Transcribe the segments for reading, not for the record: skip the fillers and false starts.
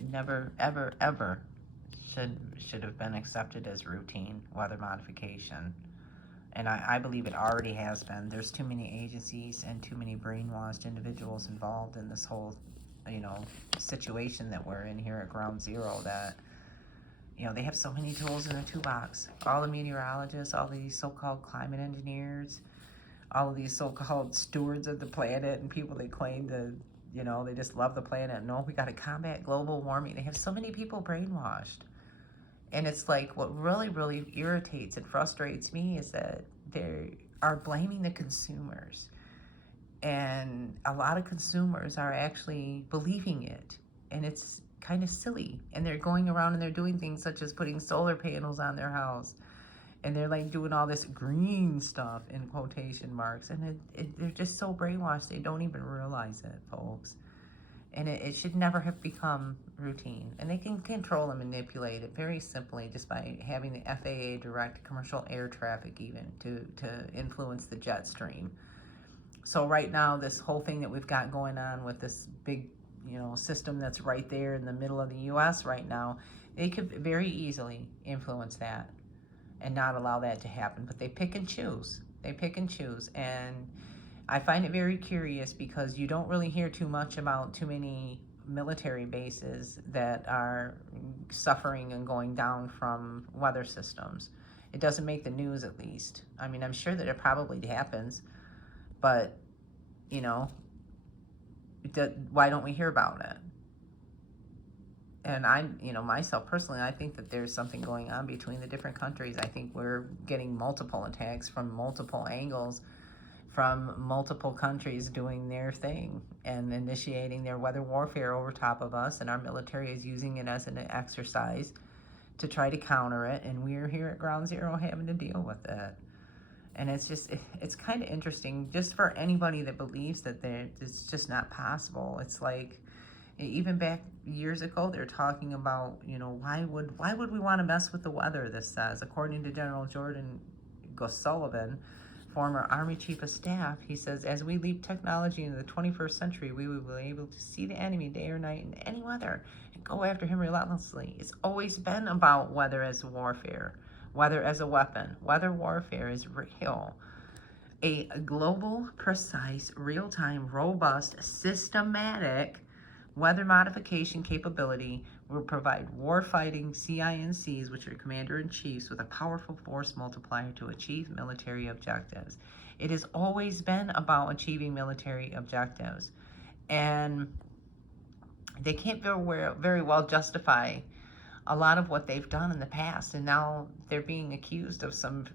never, ever, ever should have been accepted as routine weather modification. And I believe it already has been. There's too many agencies and too many brainwashed individuals involved in this whole, you know, situation that we're in here at Ground Zero that, you know, they have so many tools in their toolbox. All the meteorologists, all these so-called climate engineers, all of these so-called stewards of the planet and people that claim to, you know, they just love the planet. No, we got to combat global warming. They have so many people brainwashed. And it's like what really, really irritates and frustrates me is that they are blaming the consumers. And a lot of consumers are actually believing it. And it's kind of silly. And they're going around and they're doing things such as putting solar panels on their house. And they're like doing all this green stuff in quotation marks. And they're just so brainwashed, they don't even realize it, folks. And it should never have become routine. And they can control and manipulate it very simply just by having the FAA direct commercial air traffic even to influence the jet stream. So right now, this whole thing that we've got going on with this big, you know, system that's right there in the middle of the U.S. right now, they could very easily influence that and not allow that to happen. But they pick and choose. They pick and choose. And I find it very curious because you don't really hear too much about too many military bases that are suffering and going down from weather systems. It doesn't make the news, at least. I mean, I'm sure that it probably happens, but, you know, why don't we hear about it? And you know, myself personally, I think that there's something going on between the different countries. I think we're getting multiple attacks from multiple angles, from multiple countries doing their thing and initiating their weather warfare over top of us, and our military is using it as an exercise to try to counter it, and we're here at Ground Zero having to deal with it. And it's kind of interesting just for anybody that believes that it's just not possible. It's like, even back years ago, they're talking about, you know, why would we want to mess with the weather, this says. According to General Jordan Sullivan, former Army Chief of Staff, he says, as we leap technology into the 21st century, we will be able to see the enemy day or night in any weather and go after him relentlessly. It's always been about weather as warfare, weather as a weapon. Weather warfare is real. A global, precise, real-time, robust, systematic weather modification capability will provide warfighting CINCs, which are commander-in-chiefs, with a powerful force multiplier to achieve military objectives. It has always been about achieving military objectives. And they can't very well justify a lot of what they've done in the past. And now they're being accused of some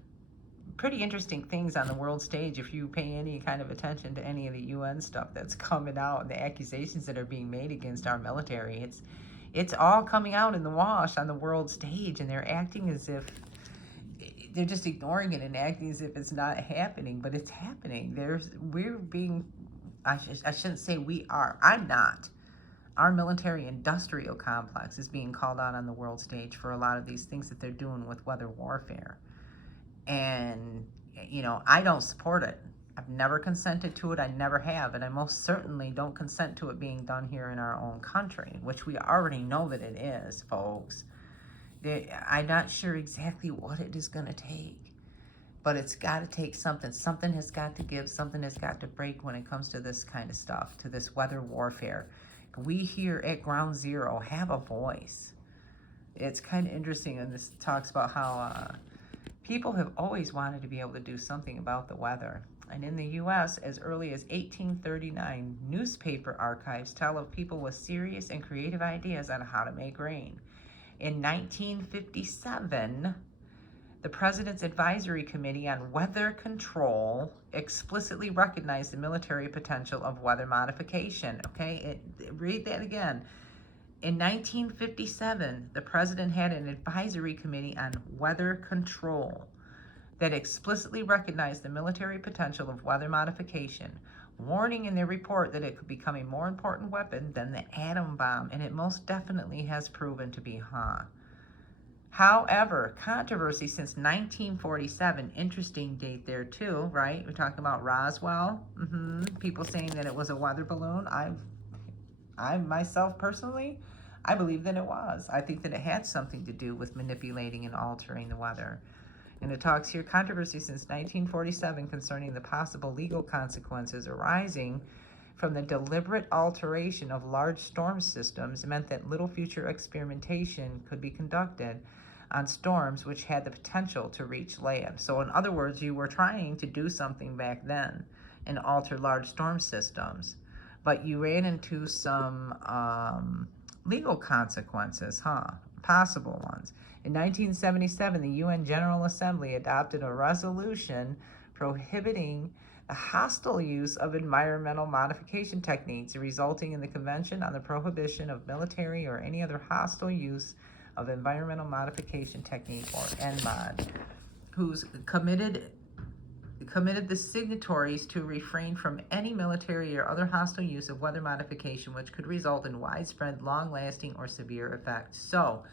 pretty interesting things on the world stage. If you pay any kind of attention to any of the UN stuff that's coming out and the accusations that are being made against our military, it's all coming out in the wash on the world stage, and they're acting as if they're just ignoring it and acting as if it's not happening, but it's happening. We're being, I shouldn't say we are, I'm not. Our military industrial complex is being called out on the world stage for a lot of these things that they're doing with weather warfare. And, you know, I don't support it. I've never consented to it. I never have. And I most certainly don't consent to it being done here in our own country, which we already know that it is, folks. I'm not sure exactly what it is going to take, but it's got to take something. Something has got to give. Something has got to break when it comes to this kind of stuff, to this weather warfare. We here at Ground Zero have a voice. It's kind of interesting, and this talks about how people have always wanted to be able to do something about the weather. And in the U.S., as early as 1839, newspaper archives tell of people with serious and creative ideas on how to make rain. In 1957, the President's Advisory Committee on Weather Control explicitly recognized the military potential of weather modification. Okay, read that again. In 1957, the president had an advisory committee on weather control that explicitly recognized the military potential of weather modification, warning in their report that it could become a more important weapon than the atom bomb, and it most definitely has proven to be, However, controversy since 1947, interesting date there too, right? We're talking about Roswell. People saying that it was a weather balloon. I myself personally, I believe that it was. I think that it had something to do with manipulating and altering the weather. And it talks here, controversy since 1947 concerning the possible legal consequences arising from the deliberate alteration of large storm systems meant that little future experimentation could be conducted on storms which had the potential to reach land. So in other words, you were trying to do something back then and alter large storm systems, but you ran into some legal consequences, possible ones. In 1977, the UN General Assembly adopted a resolution prohibiting the hostile use of environmental modification techniques, resulting in the Convention on the Prohibition of Military or any other hostile use of environmental modification technique, or NMOD, who's committed the signatories to refrain from any military or other hostile use of weather modification which could result in widespread, long-lasting, or severe effects. So,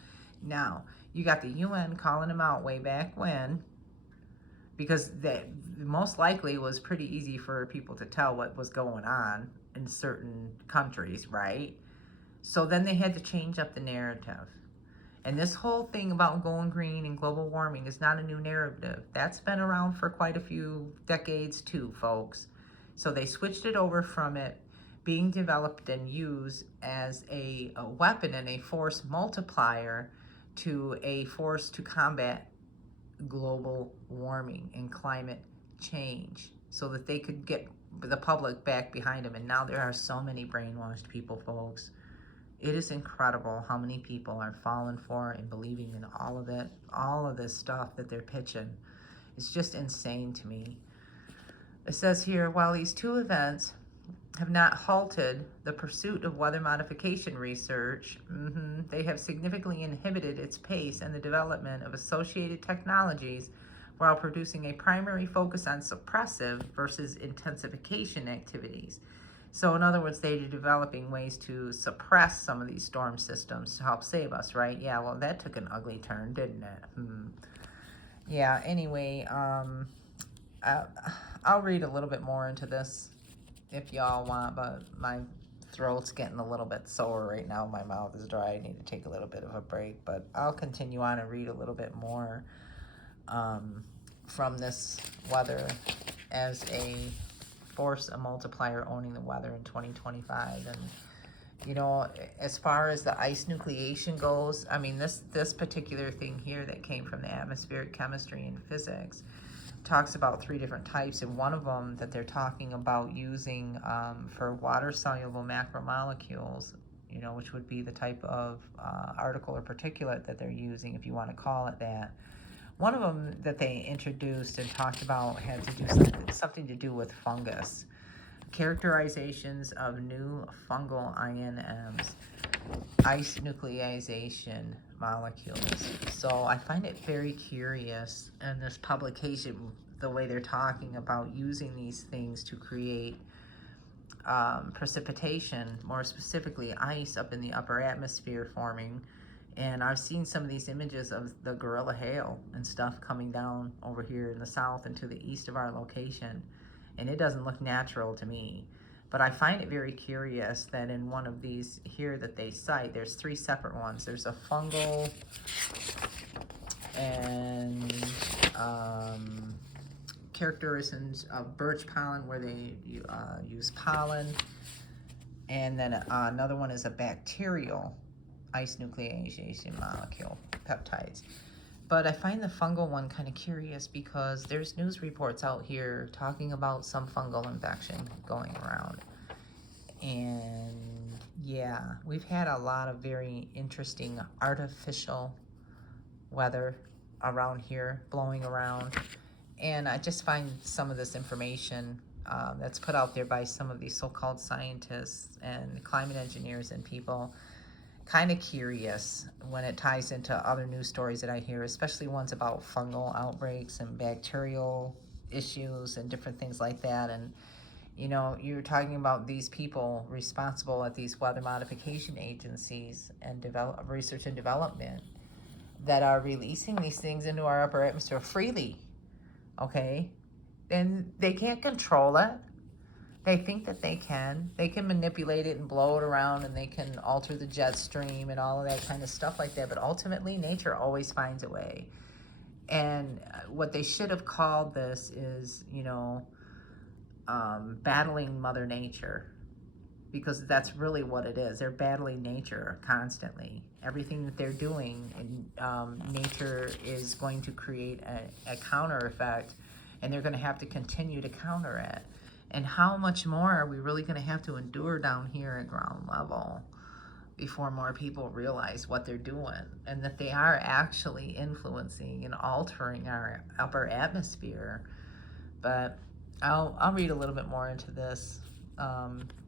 now, you got the UN calling them out way back when, because that most likely was pretty easy for people to tell what was going on in certain countries, right? So then they had to change up the narrative. And this whole thing about going green and global warming is not a new narrative. That's been around for quite a few decades too, folks. So they switched it over from it being developed and used as a weapon and a force multiplier to a force to combat global warming and climate change, so that they could get the public back behind them. And now there are so many brainwashed people, folks. It is incredible how many people are falling for and believing in all of it, all of this stuff that they're pitching. It's just insane to me. It says here, while these two events have not halted the pursuit of weather modification research, they have significantly inhibited its pace and the development of associated technologies, while producing a primary focus on suppressive versus intensification activities. So in other words, they're developing ways to suppress some of these storm systems to help save us, right? Yeah, well, that took an ugly turn, didn't it? Yeah, anyway, I'll read a little bit more into this if y'all want, but my throat's getting a little bit sore right now. My mouth is dry. I need to take a little bit of a break, but I'll continue on and read a little bit more from this weather as a force, a multiplier owning the weather in 2025. And you know, as far as the ice nucleation goes, I mean, this particular thing here that came from the atmospheric chemistry and physics talks about 3 different types, and one of them that they're talking about using for water-soluble macromolecules, you know, which would be the type of article or particulate that they're using, if you want to call it that. One of them that they introduced and talked about had to do something to do with fungus. Characterizations of new fungal INMs, ice nucleization molecules. So I find it very curious in this publication, the way they're talking about using these things to create precipitation, more specifically ice up in the upper atmosphere forming. And I've seen some of these images of the gorilla hail and stuff coming down over here in the south and to the east of our location, and it doesn't look natural to me. But I find it very curious that in one of these here that they cite, there's 3 separate ones. There's a fungal and characterizations of birch pollen, where they use pollen. And then another one is a bacterial ice nucleization molecule, peptides. But I find the fungal one kind of curious because there's news reports out here talking about some fungal infection going around. And yeah, we've had a lot of very interesting artificial weather around here, blowing around. And I just find some of this information that's put out there by some of these so-called scientists and climate engineers and people kind of curious when it ties into other news stories that I hear, especially ones about fungal outbreaks and bacterial issues and different things like that. And you know, you're talking about these people responsible at these weather modification agencies and research and development that are releasing these things into our upper atmosphere freely, okay? And they can't control it. They think that they can. They can manipulate it and blow it around, and they can alter the jet stream and all of that kind of stuff like that. But ultimately, nature always finds a way. And what they should have called this is, battling Mother Nature, because that's really what it is. They're battling nature constantly. Everything that they're doing, nature is going to create a counter effect, and they're going to have to continue to counter it. And how much more are we really going to have to endure down here at ground level before more people realize what they're doing, and that they are actually influencing and altering our upper atmosphere? But I'll read a little bit more into this,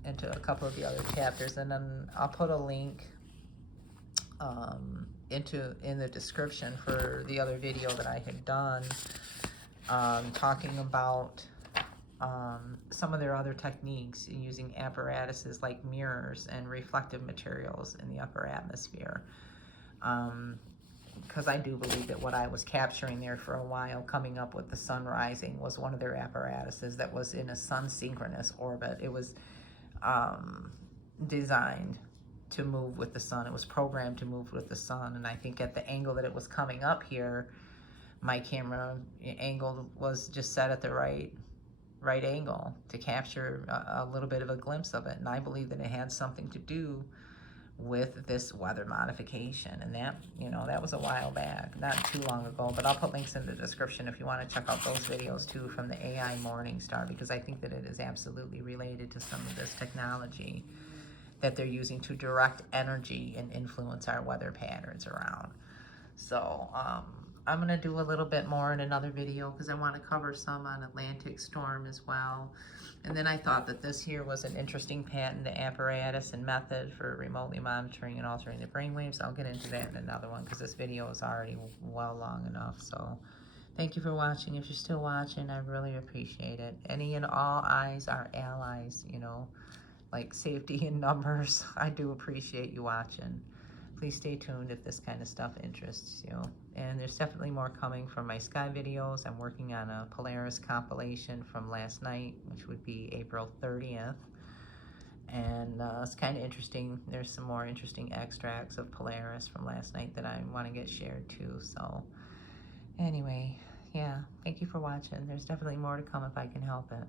into a couple of the other chapters, and then I'll put a link in the description for the other video that I had done, talking about some of their other techniques using apparatuses like mirrors and reflective materials in the upper atmosphere. Because I do believe that what I was capturing there for a while, coming up with the sun rising, was one of their apparatuses that was in a sun synchronous orbit. It was designed to move with the sun. It was programmed to move with the sun. And I think at the angle that it was coming up here, my camera angle was just set at the right angle to capture a little bit of a glimpse of it. And I believe that it had something to do with this weather modification. And that was a while back, not too long ago. But I'll put links in the description if you want to check out those videos too, from the AiMorning star, because I think that it is absolutely related to some of this technology that they're using to direct energy and influence our weather patterns around. So I'm going to do a little bit more in another video, because I want to cover some on Atlantic storm as well. And then I thought that this here was an interesting patent apparatus and method for remotely monitoring and altering the brainwaves. I'll get into that in another one, because this video is already well long enough. So thank you for watching. If you're still watching, I really appreciate it. Any and all eyes are allies, like safety in numbers. I do appreciate you watching. Please stay tuned if this kind of stuff interests you. And there's definitely more coming from my sky videos. I'm working on a Polaris compilation from last night, which would be April 30th. And it's kind of interesting. There's some more interesting extracts of Polaris from last night that I want to get shared too. So anyway, yeah, thank you for watching. There's definitely more to come if I can help it.